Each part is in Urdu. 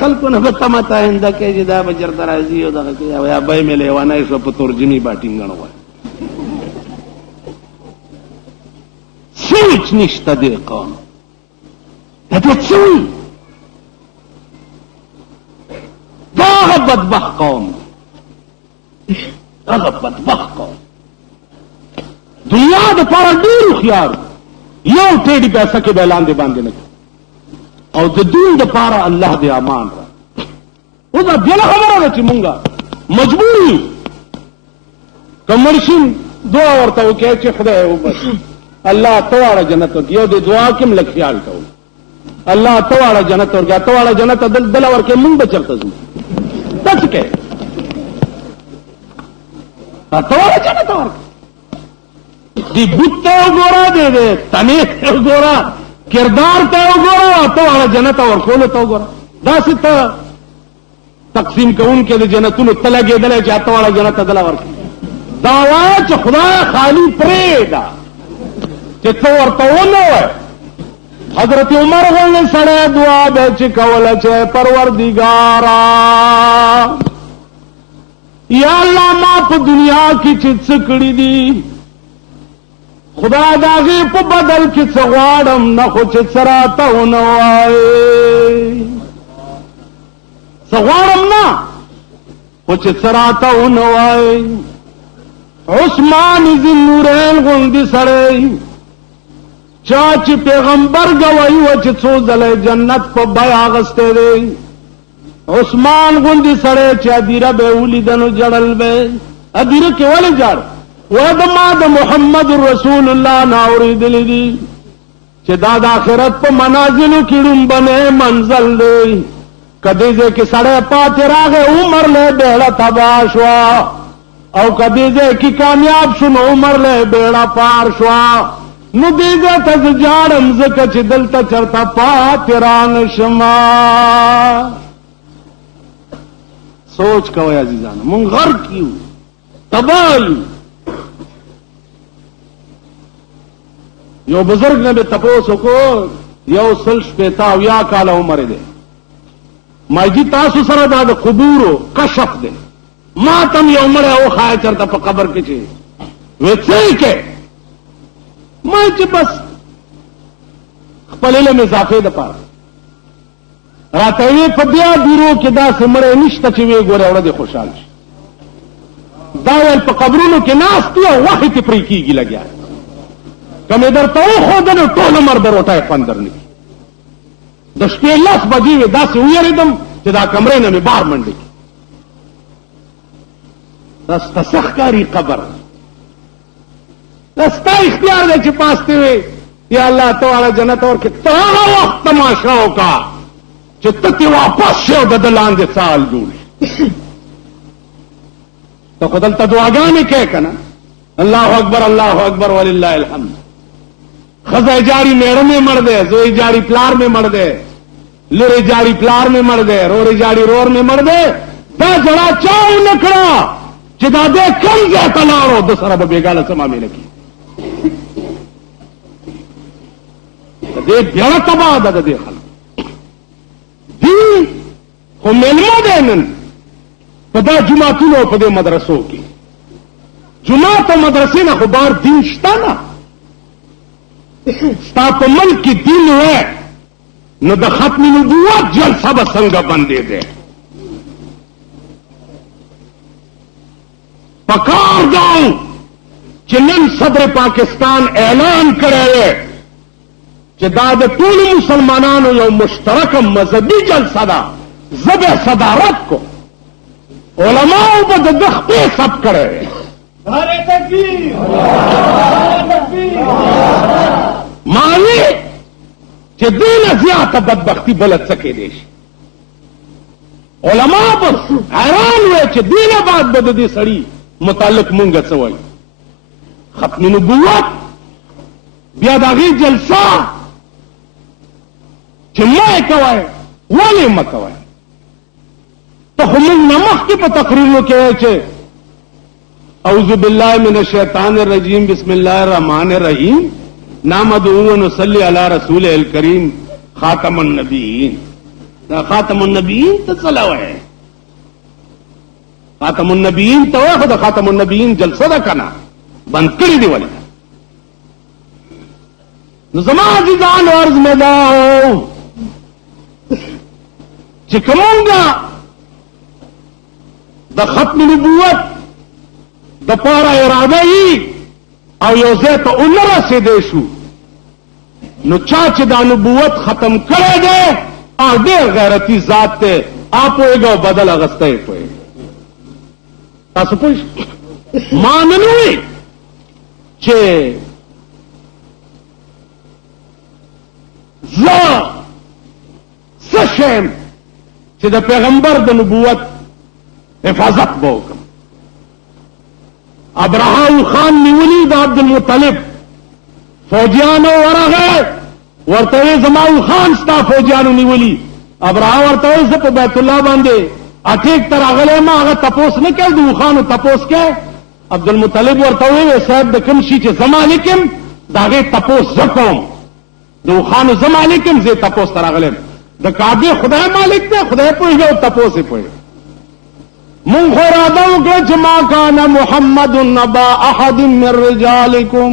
خلکو نه به تمه آینده کې چې دا به چېرته راځي او دغه کې یا بی مې لیونی شوه په ترجمې باټینګڼ وایي. سوچ نشته دې قوم د دې څه وایي؟ دا هغه بدبخت قوم دی، هغه بدبخت قوم دنیا دپاره ډېر هوښیار یو ټیډي پیسه کې به لاندې باندې نه کړي او د دین دپاره الله دې امان را. اوس دا بله خبره ده چې مونږ مجبور یو که مړ شو دعا ورته وکړئ چې خدای وبخښي الله ته واړه جنت ورکړي. یو د دعا کې هم لږ خیال کوو الله ته واړه جنت ورکړي، ته واړه جنت دله ورکړي مونږ به چېرته ځو؟ داسې کوې ته واړه جنت ورکړي. دی بت ته وګوره، دی تنې ته وګوره، کردار ته وګوره، ته واړه جنت ورکولو ته وګوره. داسې ته تقسیم کوونکې د جنتونو ته لګېدلی چې ته واړه جنت ته دله ورکړي. دا وایه چې خدای خالي پرېږده چې ته ورته ونه وایې. حضرت عمر غوندې سړی دعا به چې کوله چې پروردګاره یا الله ما په دنیا کې چې څه کړي دي خدای د هغې په بدل کې څه غواړم نه خو چې څه راته ونه وایې، څه غواړم نه خو چې څه راته ونه وایې. عثمان ذوالنورین غوندې سړی چا چې پیغمبر گواهی و چې څو ځله جنت په بیه اخیستی دی، عثمان غوندې سړی چې هدیره به یې ولیده نو ژړل به. هدیره کې ولې ژاړ؟ وایي د ما د محمد رسول الله نه اورېدلی دي چې دا د آخرت په منازلو کې ړومبنی منزل دی. که دې ځای کې سړی پاتې راغی عمر له بیړه تباه شوه او که دې ځای کې کامیاب شو نو عمر له بیړه پار شوه. نو دې ځای ته زه جاړم ځکه چې دلته چېرته پاتې رانشمه. سوچ کوئ عزیزانو، مونږ غرق یو، تباه یو. یو بزرگ نے به تپوس وکړو، یو 100 کاله عمر دی، ما جی تاسو سره دا د قبورو کشف دی، ما تم یو مړی وښایه چېرته په قبر کې چې وی څه یې کې؟ ما چې بس خپل علم اضافې دپاره راته وی په بیا بیرو کې داسې مړی نشته چې وی ګوره وړه دې خوشحال شي. دا ویل په قبرونو کې ناست دي او وخت یې پرې کېږي لګیا. که مې درته وښوده نو ټول عمر به روټۍ خوند درنه کړي. د شپې 10 بجې وې داسې ویرېدم چې دا کمرې نه مې بار منډې کړي. دا سته څه ښکاري قبر؟ دا ستا اختیار دی چې پاستې وې یا الله ته واړه جنت ورکړې. ته هغه وخت تماشه وکړه چې ته ترې واپس شې او د ده لاندې سال جوړ شي. ته خو دلته دعاګانې کوې که نه؟ الله اکبر الله اکبر ولله الحمد. ښځه جاری میړه مې مړ دی، زوی جاری پلار مې مړ دی، لورې جاری پلار مې مړ دی، رورې جاری رور مې مړ دی. دا جړا چا ونه کړه چې دا دی کوم ځای ته لاړو د سره به بېګاله څه معامله کړي. د دې بیړه تباه ده د دې خلکو. دین خو مېلمه دی نن په دا جوماتونو او په دې مدرسو کې. جومات او مدرسې نه خو بار دین شته نه. ستا په ملک کې دین وی نو د ختم نبوت جلسه به څنګه بندېدی؟ پکار دا چې نن صدر پاکستان اعلان کړی دی چې دا د ټولو مسلمانانو یو مشترکه مذهبي جلسه ده، زه به صدارت کو، علماو به د ده خپې ثبت کړی دی. نعرہ تکبیر، معنی چې دینه زیاته بدبختی بله څه کېدی شي. علما به حیران وی چې دینه بعد به د دې سړي متعلق مونږ څه وایو. ختم نبوت بیا د هغې جلسه چې مه یې کوئ، ولې مه کوئ؟ ته خو مونږ نه مخکې په تقریرونو کې وایې چې اعوذ باللہ من الشیطان الرجیم بسم اللہ الرحمن الرحیم نحمدہ ونصلی علی رسول الکریم خاتم النبیین. دا خاتم النبیین ته څلوي خاتم النبیین ته وای خو د خاتم النبیین جلسه ده کنه بند کړی دی ولې نو زما عزیزان عرض مې دا چې کومه د ختم نبوت د پاره اراده ای او یو ځای ته ونه رسېدی شو نو چا چې دا نبوت ختم کړی دی او ډېر غیرتي ذات دی پوهېږه او بدل اغستی پوهېږه تاسو پوه ما نه وی چې زه څه شیم چې د پیغمبر د نبوت حفاظت به وکړم ابراهیم خان نیولی د عبدالمطلب فوجیانو ورغه ورته وی زما خان ستا فوجیانو نیولی ابراهیم ورته وی زه په بیت الله باندې اټیک تر راغلی ما هغه تپوس نه کوي د خانو تپوس کوي عبدالمطلب ورته وی صاحب د کوم شي چې زما لیکم د هغې تپوس زه کوم د خانو زه مالکم زه تپوس ته راغلم د کعبې خدای مالک دی خدای پوهېږي او تپوس یې پوهېږي مونږ خو اراده وکړه چې ما کان محمد ابا احد من رجالکم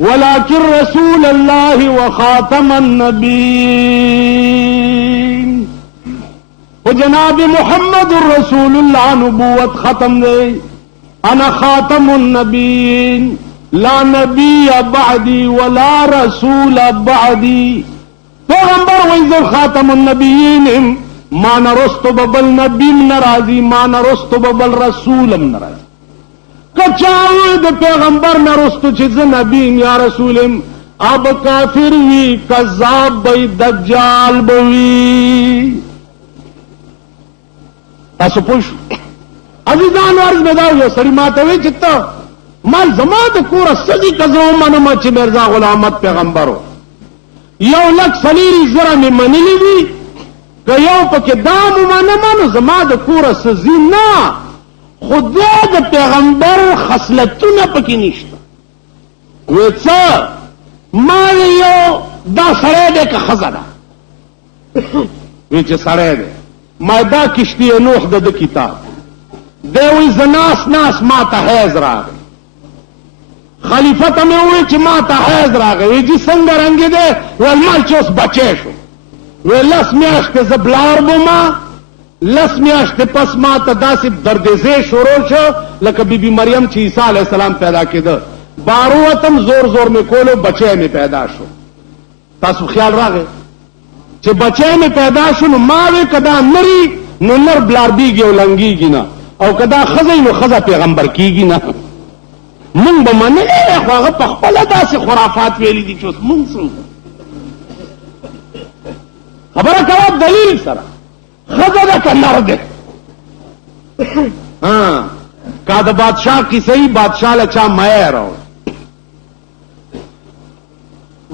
ولكن رسول الله وخاتم النبیین و جناب محمد رسول الله نبوت ختم دی انا خاتم النبیین لا نبی بعدی ولا رسول بعدی پیغمبر ویزر خاتم النبیین ما نرستو ببل نبیم نرازی ما نرستو ببل رسولم نرازی کچاوی د پیغمبر نرستو چیز نبیم یا رسولم اب کافر وی کذاب بی دجال بوی تاسو پوشو عزیزان عرض بداو یو سری ماتوی چتا مال زما د کور سدي کزو منما چې مرزا غلام احمد پیغمبرو یو لک سلیری زره می منلی دي که یو پکې دام منما نو زما د کور سزي نه خدای د پیغمبر خصلتونه پکې نشته وڅ ما یو دا سره ده که خزانه وی چې سره ده ما دا کشتی نوح د کتاب دوی زناس ناس ما ته حیز راغی خلیفہ ته مې وویل چې ما ته حیض راغی وی جي څنګه رنګې دی ویل مال چې اوس بچی شو وی لس میاشتې زه بلار بوما لس میاشتې پس ما ته داسې دردېزې شروع شو لکه بی بی مریم چې عیسی علیه السلام پیدا کېده باروتم زور زور مې کولو بچی مې پیدا شو تاسو خیال راغی چې بچی مې پیدا شو نو ما وی که دا نري نو نر بلاردېږي او لنګېږي نه او که دا ښځی نو ښځه پیغمبر کېږي نه مونږ به منلې خو هغه په خپله داسې خرافات ویلي دي چې اوس مونږ څنګه خبره کوه دلیل سره ښځه ده که نر دی کا د بادشاه کیسه یي بادشاه له چا مایه راوړ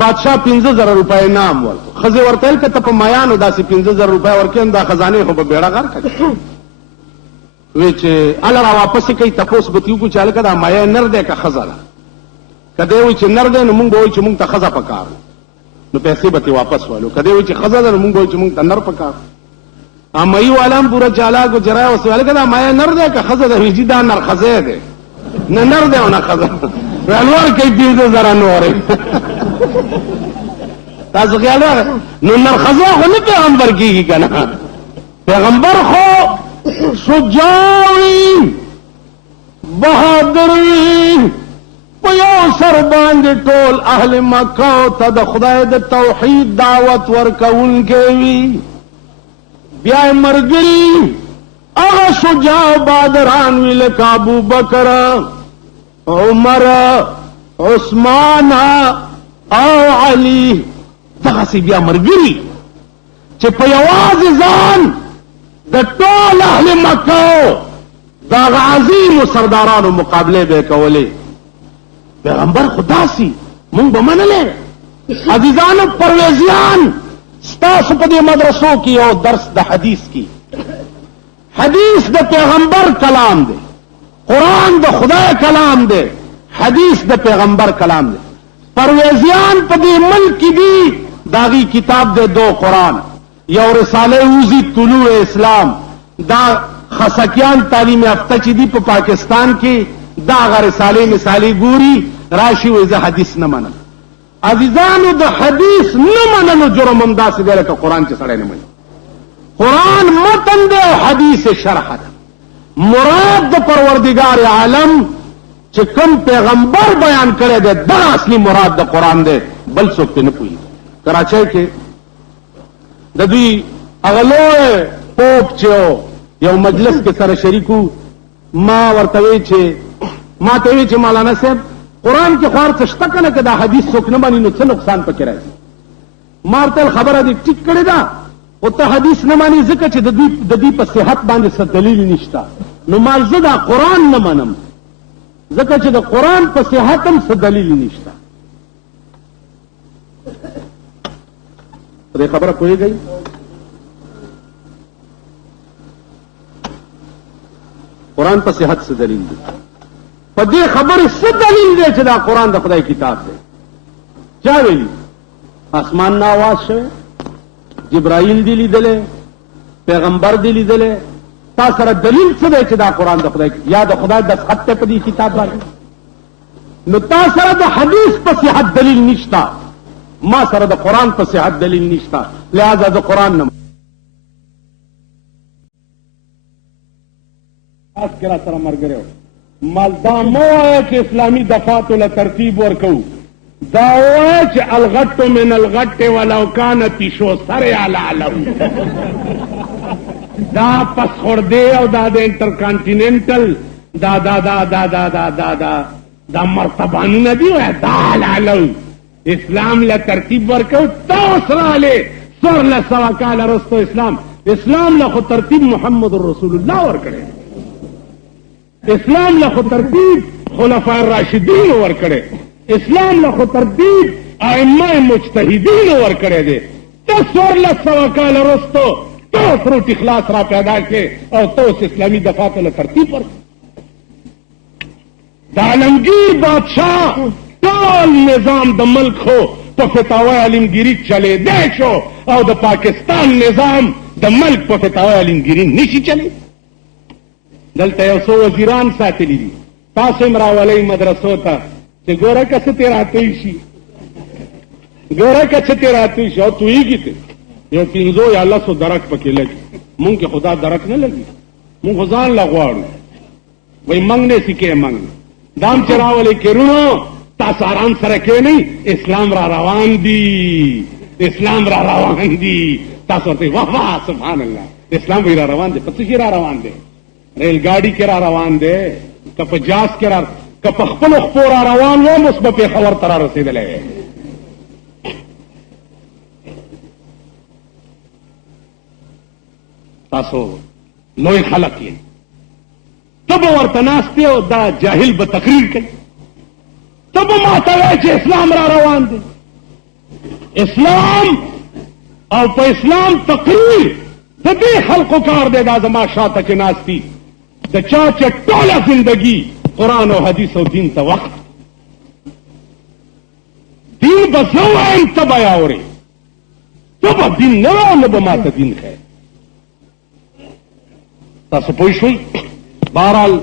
بادشاه 15,000 روپۍ انعام ورکړ ښځې ورته ویل که ته په میانو داسې 15,000 روپۍ ورکړې دا خزانې خو به بیړه غر کړي وی چې اله را واپس کوي تپوس به تې وکړو چې هلکه دا مایه نر دی که ښځه ده که دی وایي چې نر دی نو مونږ به وایو چې مونږ ته ښځه پکار نو پیسې به تې واپس والو که دی وایي چې ښځه ده نو مونږ به وایو چې مونږ ته نر پکار مایي والا هم پوره چالاک و جرای وسو هلکه دا مایه نر دی که ښځه ده وایي چې دا نر ښځی دی نه نر دی او نه ښځه ویل ورکوي 15,000 نورې تاسو خیال راغی نو نر ښځه خو نه پیغمبر کېږي که نه پیغمبر خو شجاعی بہادری په یو سر باندې ټول اهل مکه ته د خدای د توحید دعوت ورکوونکی وي بیا یې ملګري هغه شجاع بادران وي لکه ابوبکر عمر عثمان او علي دغسې بیا ملګري چې په یوازې ځان د ټول اهل مکه دا عظیم سردارانو مقابله به کولې پیغمبر خداسي مونږ به منلې عزیزانو پرویزیان ستاسو په دې مدرسو کې یو درس د حدیث کې حدیث د پیغمبر کلام دی قرآن د خدای کلام دی حدیث د پیغمبر کلام دی پرویزیان په دې ملک کې دي داغي کتاب دی 2 قرآن یو رساله وزي طلوع اسلام دا خسکیان تعلیم یافته چې دی په پاکستان کې دا هغه رسالې مثالي ګوري راشي وایي زه حدیث نه منم. عزیزانو د حدیث نه منلو جرم همداسې دی لکه قرآن چې سړی نه مني. قرآن متن دی او حدیث شرح ده. مراد د پروردگار عالم چې کوم پیغمبر بیان کړی دی دا اصلي مراد د قرآن دی، بل څوک پې نه پوهېږي. کراچۍ کې د دوی هغه لوی پوپ چې یو مجلس کې سره شریکو، ما ورته وی چې ما ته وی چې مولانا صاحب قرآن کې خو هر څه شته که نه که دا حدیث څوک نه مني نو څه نقصان پکې راځي. ما ورته خبره دې ټیک کړې ده خو ته حدیث نه ماني ځکه چې د دوی په صحت باندې څه دلیل نشته. نو ما زه دا قرآن نه منم ځکه چې د قرآن په صحت هم څه دلیل نشته. په دې خبره پوهېږئ؟ قرآن په صحت څه دلیل دی؟ په دې خبرې څه دلیل دی چې دا قرآن د خدای کتاب دی؟ چا ویلي؟ اسمان نه آواز شوی، جبرائیل دی لیدلی، پیغمبر دی لیدلی. تا سره دلیل څه دی چې دا قرآن د خدای یا د خدای دستخط دی په دې کتاب باندې؟ نو تا سره د حدیث په صحت دلیل نشته، ما سره د قرآن په صحت دلیل نشته، لہذا د قرآن نه کرا سره مرګره مال دا مو چې اسلامي دفاتو له ترتیب ورکو، دا وای چې الغټ من الغټ ولو کان پیشو سره علالو. دا پسخورده او دا د انټرکانټیننټل دا دا دا دا دا دا دا دا دا مرتبانو ندی وای دا علالو. اسلام له ترتیب ورکو تاسو را له سر له سوا کال رستو اسلام له خو ترتیب محمد رسول الله ورکړي. اسلام له خو ترتیب خلفاء الراشدین ورکړي. اسلام له خو ترتیب ائمه مجتهدین ورکړي دي. تاسو له سوا کال رستو تاسو روټ اخلاص را پیدا کړي او تاسو اسلامي دفاتو له ترتیب ورکړي. د عالمگیر بادشاہ ټول نظام د ملک خو په فتاوی علمگیری چلے دی شو او د پاکستان نظام د ملک په فتاوی علمگیری نشي چلے. دلته یو څو وزیران ساتلی دي، تاسو هم راولئ مدرسو ته چې ګوره که څه ترې راتوی شي، ګوره که څه ترې راتوی شي او تویږي ته یو 500 یا 100 درک پکې لګي. مونږ کې خدا درک نه لګي، مونږ خو ځان لا غواړو. وایي منګ نه سکې منګ دام چې راولئ کېرونو تاسو آرام سره کېنئ، اسلام را روان دی، اسلام را روان دی. تاسو ورته واه واه سبحان الله، اسلام وی را روان دی. په څه شي را روان دی؟ ریل گاڑی کې را روان دی که په جاز کې را که په خپلو خپو را روان وم اوس به پېښور ته را رسېدلی وی. تاسو لوی خلق یې، ته به ورته ناست او دا جاهل به تقریر کوي، ته به ماته وایې چې اسلام را روان دی. اسلام او په اسلام تقریر د دې خلقو کار دی. دا زما شاته کې ناست دي د چا چې ټوله زندگی قرآن او حدیث او دین ته وقت دین به زه وایم ته به یې اورې، ته به دین نه وایې نه به ماته دین ښیې. تاسو پوه شوئ؟ بهرحال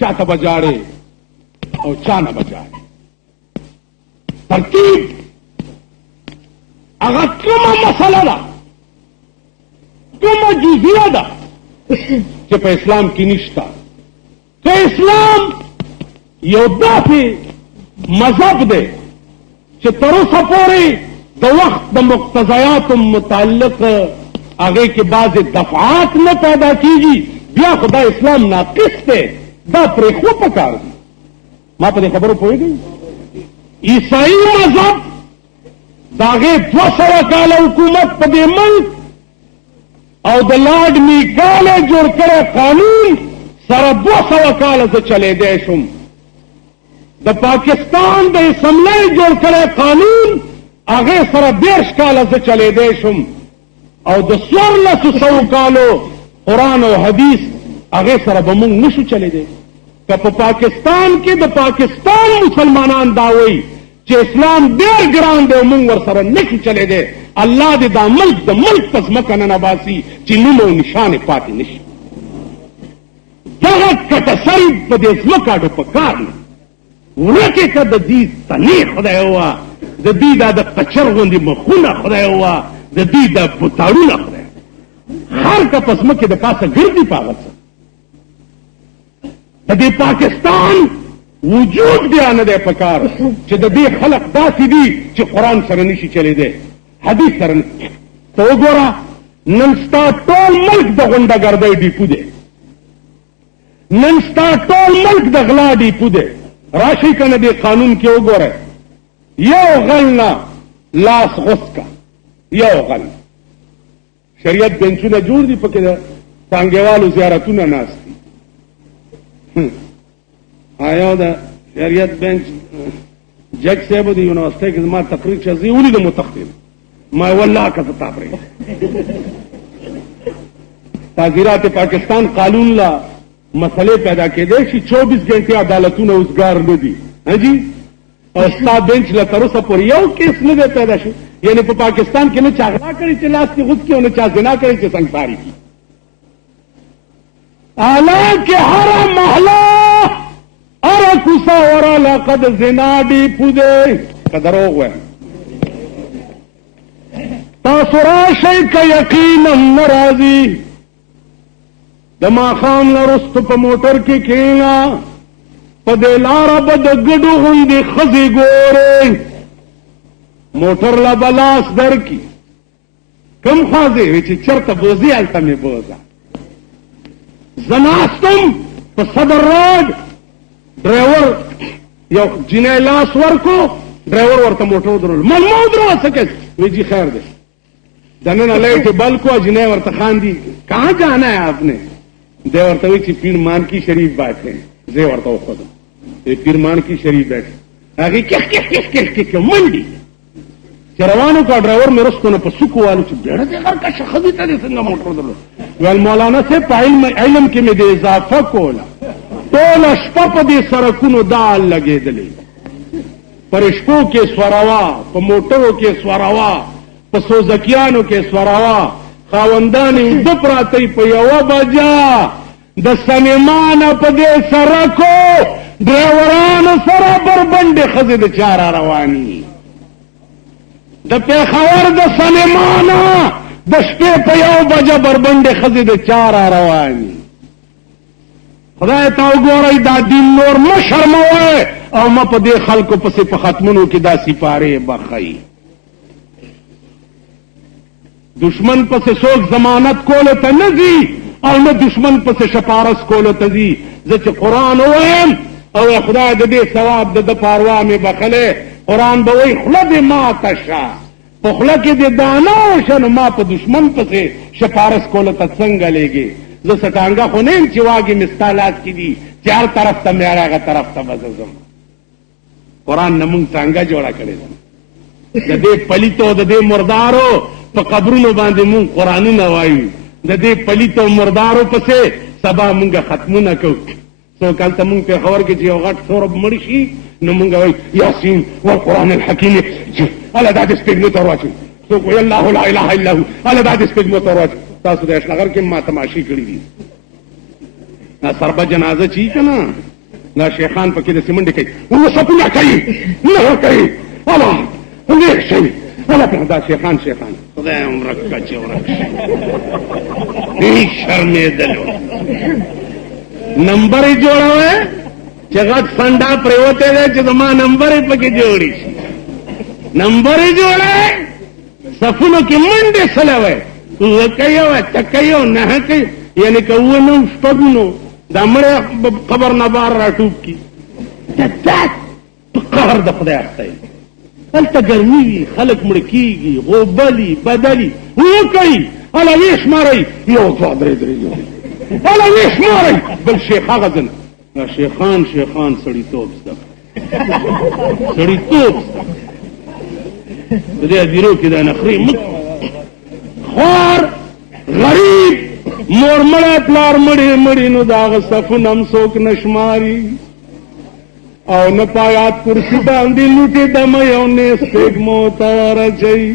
چا ته به جاړې او چا نه به جاړې. ترتیب هغه کومه مسله ده، کومه جزیه ده چې په اسلام کې نشته. که اسلام یو داسې مذهب دی چې تر اوسه پورې د وخت د مقتضیاتو متعلق هغې کې بعضې دفعات نه پیدا کېږي، بیا خو دا اسلام ناقص دی، دا پرېښو پکار دي. ما په دې خبرو پوهېږئ؟ عیسائی مذهب د هغې 200 کاله حکومت په دې ملک او د لارډ میکالې جوړ کړی قانون سره 200 کاله زه چلیدی شم. د پاکستان د اسمبلۍ جوړ کړی قانون هغې سره 20 کاله زه چلیدی شم او د 1400 کالو قرآن او حدیث هغې سره به مونږ نشو چلیدی. که په پاکستان کې د پاکستان مسلمانان دا وایي چې اسلام ډېر ګران دی او مونږ ورسره نشو چلیدی، الله دې دا ملک د ملک په ځمکه نه نباسي چې نوم او نشان یې پاتې نشي. دغه کټسل په دې ځمکه اډو په کار نه ورکې که د دې تنې خدای ووه، د دې دا د قچر غوندې مخونه خدای ووه، د دې دا بوتاړونه خدای هر که په ځمکې د پاسه ګرځي په هغه څه د دې پاکستان وجود بیا نه دی په کار چې د دې خلق داسې دي چې قرآن سره نشي چلېدی، حدیث سره نه. ته وګوره نن ستا ټول ملک د غونډهګردۍ ډیپو دی، نن ستا ټول ملک د غلا ډیپو دی. راشئ که نه دې قانون کې وګورئ، یو غل نه لاس غوڅ کا، یو غل. شریعت بینچونه جوړ دي، پکې د پانګهوالو زیارتونه ناست دي. آیا د شریعت بینچ جج صاحب د یونیورسٹۍ کې زما تقریر چې زه یې ولیدم وتښتېدم، ما والله که زه تا پرېږدم. تعزیرات پاکستان قانون لا مسئلې پیدا کېدی شي 24 ګنټې عدالتونه اوسګار نه دي جی، او ستا بینچ له تر اوسه پورې یو کیس نه دی پیدا شو. یعنې په پاکستان کې نه چا غلا کړي چې لاس کې غوڅ کړي او نه چا زنا کړي چې سنګساري کړي. حالانکه هره محله هره کوڅه ور علاقه د زنا ډیپو دی. که دروغ وایم تاسو راشئ که یقینا نه راځي د ماښام نه وروسته په موټر کې کښېنه، په دې لاره به د ګډو غوندې ښځې ګورئ، موټر له به لاس درکړي. کوم ښځې وي چې چېرته بوځي هلته مې بوځه. زه ناستم په صدر روډ، ډرایور یو جینۍ لاس ورکو، ډرایور ورته موټر ودرول، ملمه ودروه څه کوې؟ وی جی خیر دی. دننه لایټ بل کو، جینۍ ورته خاندي کہاں جانا ہے آپ نے؟ دی ورته وی چې پیر مانکی شریف بیٹھے ہیں. زه ورته وښودم پیر مانکی شریف بیٹھے، هغې کښ کښ کښ کښ کښ منډي چې روانو کا ډرایور مې رستو نه په سوکو والو چې بیړه دې غر کشه ښځې ته دې څنګه موټر ودرول. ویل مولانا صاحب په علم کې مې د اضافه کوله، ټوله شپه په دې سړکونو دال لګېدلې، پر شپو کې سوروا، په موټرو کې سوروا، په سوزکیانو کې سوروا، خاوندان یې اوده پراته په یوه بجه د سلیمانه په دې سړکو ډرایورانو سره بربنډې ښځې د چا را رواني، د پېښور د سلیمانه د شپې په یو بجه بربنډې ښځې د چا را رواني. خدای ته وګورئ، دا دین نور مه شرموئ او مه په دې خلکو پسې په ختمونو کې دا سپارې بخئ. دشمن پسې څوک ضمانت کولو ته نه ځي او نه دشمن پسې شپارس کولو ته ځي. زه چې قرآن ووایم او خدای د دې ثواب د ده پاروا مې بخلی، قرآن به وایي خوله دې ماته شه، په خوله کې دې دانه وشه، نو ما په دشمن پسې شپارس کولو ته څنګه لیږې؟ زه سټانګه خو نه یم چې واګې مې ستا لاس کې دي چې هر طرف ته مې هغه طرف ته به زه ځم. قرآن نه مونږ څانګه جوړه کړې ده، د دې پلیتو د دې مردارو په قبرونو باندې مونږ قرآنونه وایو، د دې پلیتو مردارو پسې سبا مونږ ختمونه کوو. څوک هلته مونږ پېښور کې چې یو غټ سورب مړ شي نو مونږ وایو یاسین والقرآن الحکیم، هله دا دې سپېږمو ته ور واچوي. څوک وایي الله لا اله الا هو، هله دا دې سپېږمو ته ور واچوي. تاسو د اشنغر کې ما تماشې کړي دي، دا سربه جنازه چې که نه دا شیخان پکې داسې منډې کوي، وسپونه کوي نه کوي، الله ویښ شئ، دا شیخان خدای عمرک کچې ورک شي شرمېدلو. نمبر یې جوړوئ چې غټ سنډا پرېوتی دی چې زما نمبر یې پکې جوړې شي، نمبر یې جوړوئ، صفونو کې منډې سلوئ، اوه کوي او اته کوي او نهه کوي، یعنې که اوه نه شپږ نو دا مړی قبر نه بار را ټوپ کړي. په قهر د خدای اخته یې، هلته ګرمي وي، خلک مړه کېږي، غوبلي بدلي، اوه کوي، هله ویې شمارئ، یو دوه درې هله ویې شمارئ. بل شیخ هغه ځنه شیخان سړیتوب زده سړیتوب زده په دې هدیرو کې دا نخرې مه خوار غریب مور مړی پلار مړي نو د هغه صفونه هم څوک نه شماري او نه پایات کرسي باندې لوټې دمه یو نه سپېږمو ته ورچوي.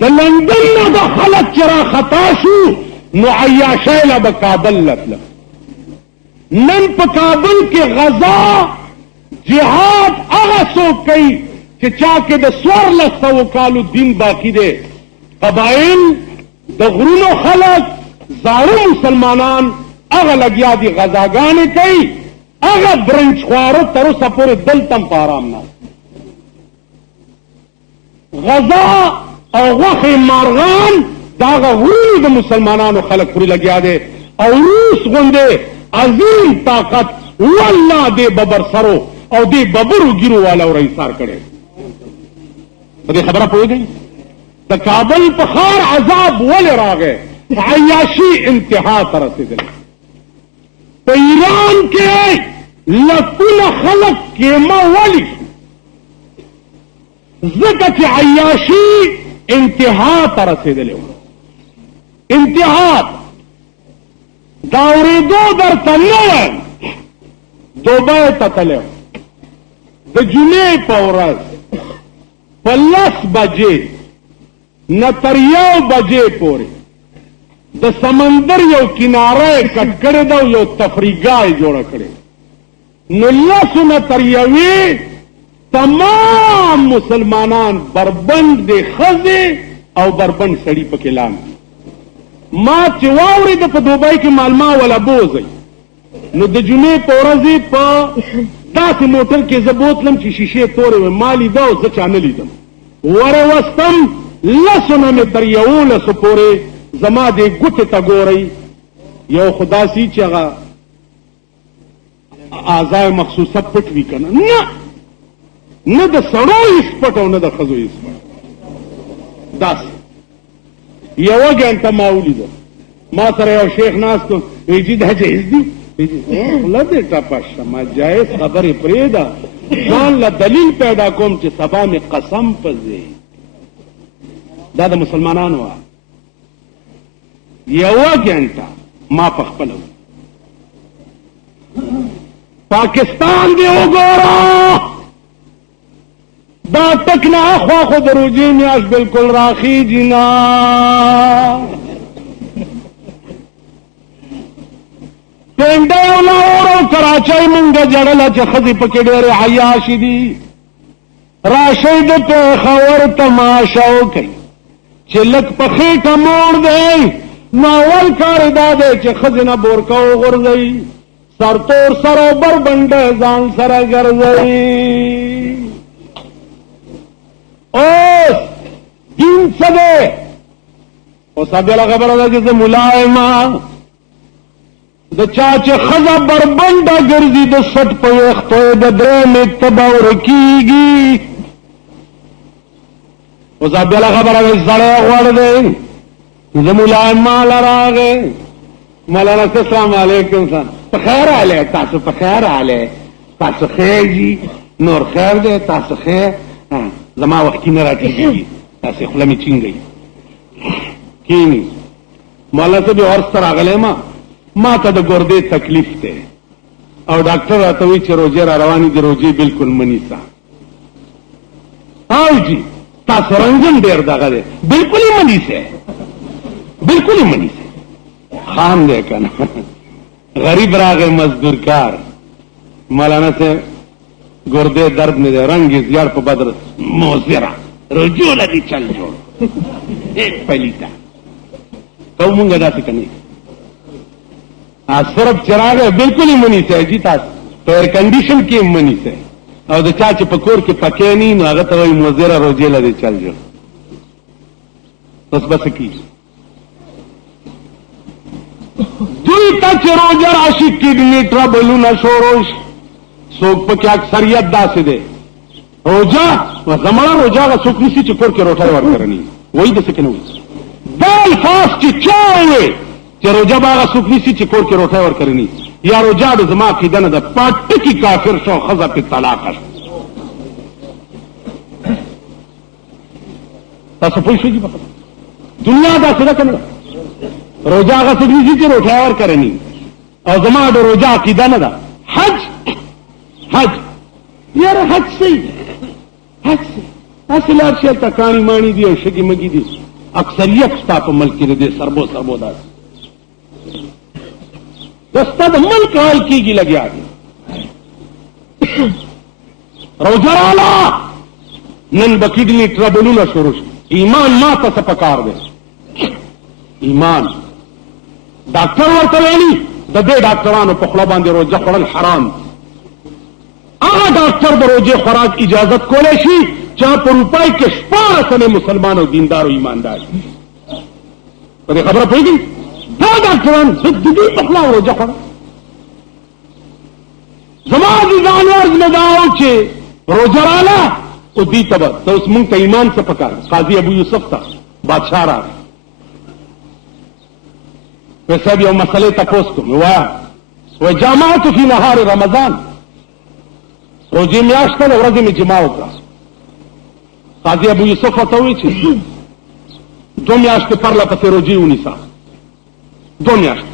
د لندن نه د خلک چې را خطا شو نو عیاشۍ له به کابل لتله. نن په کابل کې غزا جهاد هغه څوک کوي چې چا کې د 1400 کالو دین باقی دی. قبایل د غرونو خلک زاړه مسلمانان هغه لګیا دي غزاګانې کوي. هغه برنچ خواره تر اوسه پورې دلته هم په ارام نه. غزا او غوښې مارغان د هغه غرونو د مسلمانانو خلک پورې لګیا دی او روس غوندې عظیم طاقت والله دې ببر سرو او دې ببرو ګیرو والا ور ایثار کړي. په دې خبره پوهېږئ؟ د کابل په ښار عذاب ولې راغی؟ عیاشي انتها ته رسېدلی. په ایران کې لکونه خلک کیمه ولې شو؟ ځکه چې عیاشي انتها ته رسېدلی و. انتها دا اورېدو درته نه وایم. دوبۍ ته تللی و د جمعې په ورځ په 10 بجې نه تر 1 بجې پورې د سمندر یو کناره یې کټ کړې ده او یو تفریحګاه یې جوړه کړې. نو 10 نه تر 1 تمام مسلمانان بربند دي ښځې او بربند سړي پکې لاندې. ما چې واورېده په دوبۍ کې مالما ولا بوځئ نو د جمعې په ورځې په داسې موټر کې زه بوتلم چې شیشې تورې وې. ما لیده او زه چا نه لیدم. ورې وستم 10 نه مې تر 11 پورې زما دې ګوتې ته ګورئ یو خو داسې چې هغه اعضای مخصوصه پټ وي که نه د سړو هېڅ پټ او نه د ښځو هېڅ پټ. داسې 1 ګنټه ما ولیده. ما سره یو شیخ ناست و وایي جي دا جایز دي؟ خوله دې ټپه شه ما جایز خبرې پرېږده ځان له دلیل پیدا کوم چې سبا مې قسم پځې. دا د مسلمانانو وه. 1 ګنټه ما په خپله پاکستان دې وګوره دا ټک نه اخوا خو د روژې میاشت بلکل راخیږي نه. پینډۍ او لاهور او کراچۍ مونږه جړله چې ښځې پکې ډېرې عیاشې دي. راشئ د پېښور تماشه وکئ چې لږ په خېټه موړ دی نو اول کار یې دا دی چې ښځې نه بورکه وغورځئ سرتور سر او بربنډه ځان سره ګرځئ. اوس دین څه دی؟ اوس بله خبره ده چې زه ملا یم د چا چې ښځه بربنډه ګرځي د 60 په ویښتو یې د 3 مکتبه ورکېږي. اوس بله خبره ده سړی غوړ دی زه ملا یم ماله راغی مولانا السلام علیکم صاحب په خیر راغلی تاسو په خیر راغلی تاسو خیر جي نور خیر دی تاسو خیر زما وختي نه راټیږي تاسې خوله مې چینګئ کښېني. مولانا صاحب یو عرض ته راغلی ما ته د ګردې تکلیف دی او ډاکټر راته وایي چې روژې را روانې دي روژې بلکل مه نیسه. او جي تاسو رنګن ډېر دغه دی بلکل یې مه نیسئ بلکل یې مه نیسئ. خام دی که نه غریب راغی مزدور کار مولانا صاحب ګردې درد مې دی رنګ یې زیړ په بدر موزره رجوع لدي چل جوړ ایک پلیته کو مونږه داسې که نه صرف چې راغی بلکل یې مه نیسئ جي تاسو په ایر کنډیشن کې یې مه نیسئ او د چا چې په کور کې پکې نه نو هغه ته وایي موزره روجې لدي چل جوړ. اوس به څه کېږي؟ دوی ته چې روژه راشي کډني ټربلونه شروع شي. څوک پکې اکثریت داسې دی روژه زمړه روژه هغه څوک نیسي چې کور کې روټۍ ورکرني وایي داسې که نه وایي؟ دا الفاظ چې چا ووایي چې روژه به هغه څوک نیسي چې کور کې روټۍ ورکرني یا روژه د زما عقیده نه ده په ټکي کافر شو ښځه پې طلاقه شو. تاسو پوه شوئ په دنیا داسې ده که نه ده؟ روژه هغه څوک نیسي چې روټۍ ورکرني او زما د روژه عقیده نه ده. حج یاره حج صحیح حج صحیح هسې لاړ شي هلته کاڼي ماڼي دي او شګې مګي دي اکثریت ستا په ملک کې دې سربو دا دستا د ملک حال کېږي لګیا دي روزه راله نن به کډني ټربلونه شروع شي ایمان ما ته څه پکار دی ایمان ډاکټر ورته ویلي د دې ډاکټرانو په خوله باندې روزه خوړل حرام هغه ډاکټر د روزې خوراک اجازت کولی شي چې په روپای کې 14 مسلمان او دیندار او ایماندار په دې خبره پوهېږي دا ډاکټران د دې په خوله روزه خوړل زما عزیزان عرض مې دا و چې روزه راله او دې ته به اوس مونږ ته ایمان څه پکار قاضي ابو یوسف ته بادشاه راغی صاحب یو مسئلې تپوس کوم وایه جامعت فی نهار رمضان روزې میاشت ده ورځې مې جما وکړه قاضي ابو یوسف ورته وایي چې 2 میاشتې پرله پسې روزې ونیسه 2 میاشتې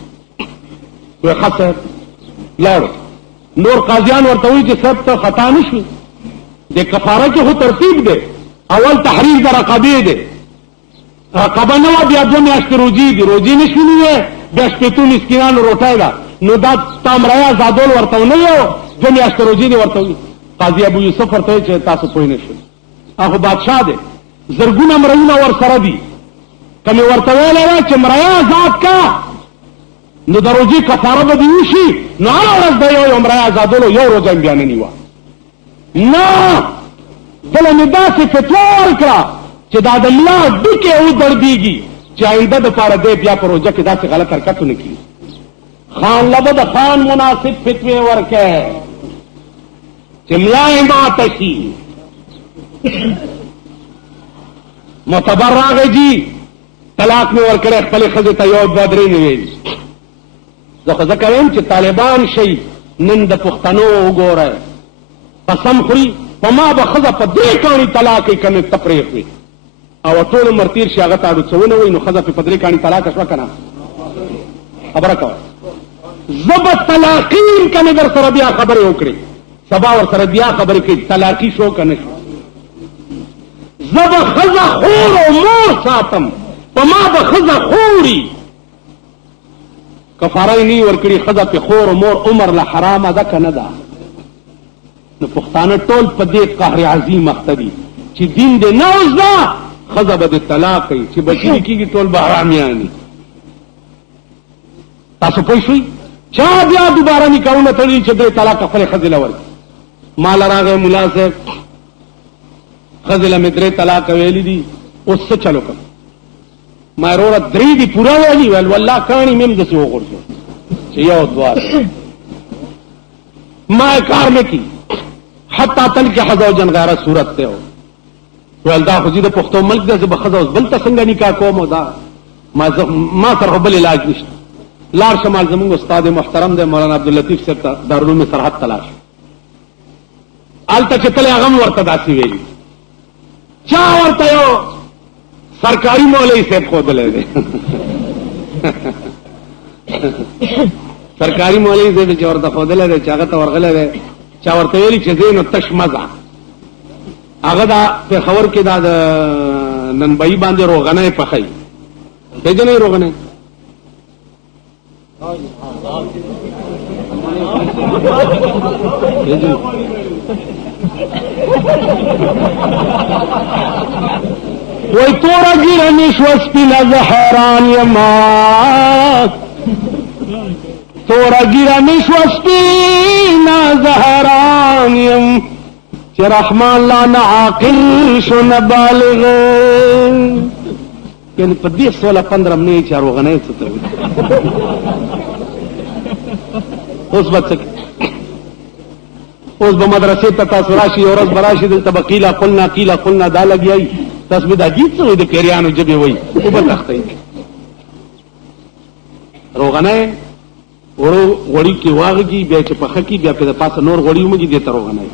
وایي ښه صاحب لاړو نور قاضیان ورته وایي چې صاحب ته خطا نه شوي د کفاره کې خو ترتیب دی اول تحریر د رقبې دی رقبه نه وه بیا 2 میاشتې روزې دي روزې نه شوي نه بیا شپېتو مسکینانو روټۍ ده نو دا ستا مریه زادول ورته نه یو 2 میاشتې روزې دي ورته وي قاضي ابو یوسف ورته وایي چې تاسو پوه نه شئ هغه بادشاه دی زرګونه مریونه ورسره دي که مې ورته ویلی وای چې مریه آزاد کا نو د روزې کفاره به دې وشي نو هره ورځ به یو مریه آزادولو یو روزه هم بیا نه نیوه نه بله مې داسې فتوا ورکړه چې دا د ملا ډکې ودړدېږي چې آینده دپاره دی بیا په روژه کې داسې غلط حرکتونه کړي خان لبه د خان مناسب فتوې ورکړی چې ملا یې ماته شي معتبر راغی جي طلاق مې ورکړی خپلې ښځې ته 1 2 3 مې ویلي زه خو ځکه وایم چې طالبان شئ نن د پښتنو وګورئ قسم خوري په ما به ښځه په 3 کاڼي طلاق یې که مې ته پرېښوي او ټول عمر تېر شي هغه ته اړو څه ونه وایي نو ښځه پې په 3 کاڼي طلاقه شوه که نه خبره کوه زه به طلاقیم که مې در سره بیا خبرې وکړې سبا ور سره بیا خبرې کوي طلاقي شو که نه شو زه به ښځه خور او مور ساتم په ما به ښځه خوري کفاره یې نه ورکړي ښځه پې خور او مور عمر له حرامه ده که نه ده نو پښتانه ټول په دې قهر عظیم اخته دي چې دین دې نه وزده ښځه به دې طلاق کوي چې بچي دې کېږي ټول به حرامیان دي تاسو پوه شوئ چا بیا دوباره نکاحونه تړلي چې درې طلاق خپلې ښځې له ورکړي ما له راغی ملا صاحب ښځې له مې 3 طلاق ویلي دي اوس څه چلو کړم ما وروره 3 دي پوره ویلي ویل والله کاڼي مې هم داسې وغورځو چې 1 2 ما کار نه کي حتی تن کې ښځه او جنغاره صورت دی ویل دا خو چې د پښتو ملک دی زه به ښځه اوس بل ته څنګه نکاح کوم دا ما سره خو بل علاج نشته لاړ شمال زمونږ استاد محترم دی مولانا عبداللطیف صاحب ته دارالعلوم سرحد ته لاړ شو هلته چې تللی هغه هم ورته داسې ویلي چا ورته یو سرکاري مولوي صاحب ښودلی دی سرکاري مولوي صاحب چې ورته ښودلی دی چې هغه ته ورغلی دی چا ورته ویلي چې ځې نو تش مزه هغه دا پېښور کې دا د ننبعي باندې روغنی پخوي پېژنئ روغنی وای تورا ګیره مې شوه سپینه زه حیران یما تورا ګیره مې شوه سپینه زه حیران یم چې رحمان لا نه عاقل شو نه بالغ یعنې په دې 16-15 نه چې روغنی څه ته اوس به څه اوس به مدرسې ته تاسو راشي یو ورځ به راشي دلته به قیله قلنا دا لګیایي تاسو به دا جیت څه وایي د پیریانو ژبې وایي خو به تښتئ روغنی وړو غوړي کې واغږي بیا چې پخه کړي بیا پې د پاسه نور غوړي ومږي دې ته روغنی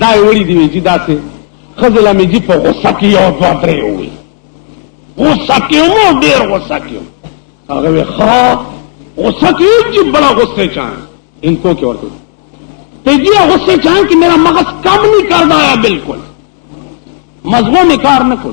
دا یې وړي دي وایي جي داسې ښځې له مې جي په غوسه کې 1 2 3 ووایي غوسه کې یم ډېر غوسه کې یم هغه وایي ښه غصہ کی جی بڑا غصے چاہیں ان کو کیا ورته تیجیہ غصے چاہیں کہ میرا مغز کم نہیں کر دایا بالکل مغزوں میں کار نہ کر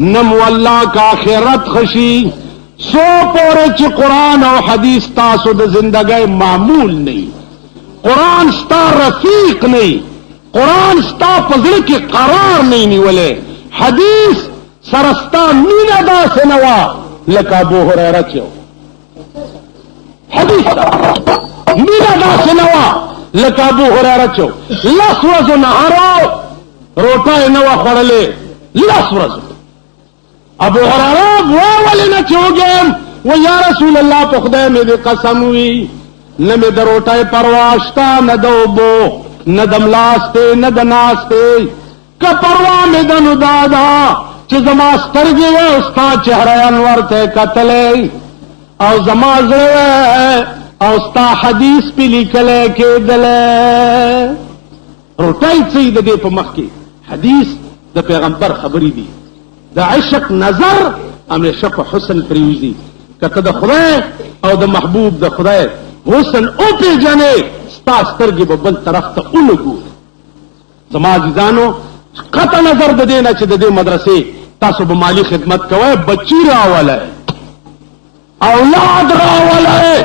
نم والله کا آخرت خشی سو پورے چی قرآن او حدیث تاسو د زندگی معمول نہیں، قرآن ستا رفیق نہیں، قرآن ستا پزر کی قرار نہیں نیولے، حدیث سرستا مینا دا سنوا لکا ابو ہریرہ چو، حدیث مینا دا سنوا لکا ابو ہریرہ چو، لس ورځو نهارو روټای نوا خوړلې، لس ورځو. ابو هريره ولی نه چوګم و یا رسول الله په خدای مې دې قسم وي نه مې د روټای پروا شته، نه د اوبو، نه د ملاسته، نه د ناسته، که پروا مې د نو دادا چې زما سترګې و ستا چهره انور ته کتلې او زما زړه او ستا حدیث پې لیکلی کېدلی. روټای څه د دې په مخ کې حدیث د پیغمبر خبرې دي. د عشق نظر همیشه په حسن پریوزي، کته د خدای او د محبوب د خدای حسن او پیژنې ستا سترګې به بل طرف ته ولګو. زما عزیزانو قطع نظر د دې نه چې د دې مدرسې تاسو به مالی خدمت کوئ، بچی راولئ، اولاد راولئ.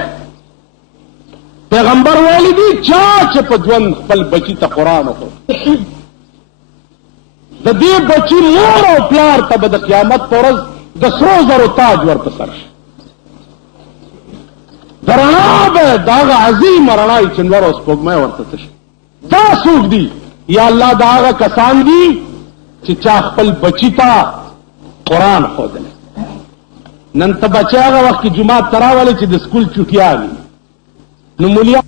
پیغمبر ویلي دي چا چې په ژوند خپل بچی ته قرآن وښود د دې بچی مور او پلار ته به د قیامت په ورځ د سرو زرو تاج ورته سر شي. د رڼا به د هغه عظیم رڼا یې چنور او سپوږمۍ ورته څه شي. دا څوک دي؟ یا الله دا هغه کسان دي چې چا خپل بچی ته قرآن ښودلی. نن ته بچی هغه وخت کې جومات ته راولې چې د سکول چوټیا وي، نو مولیا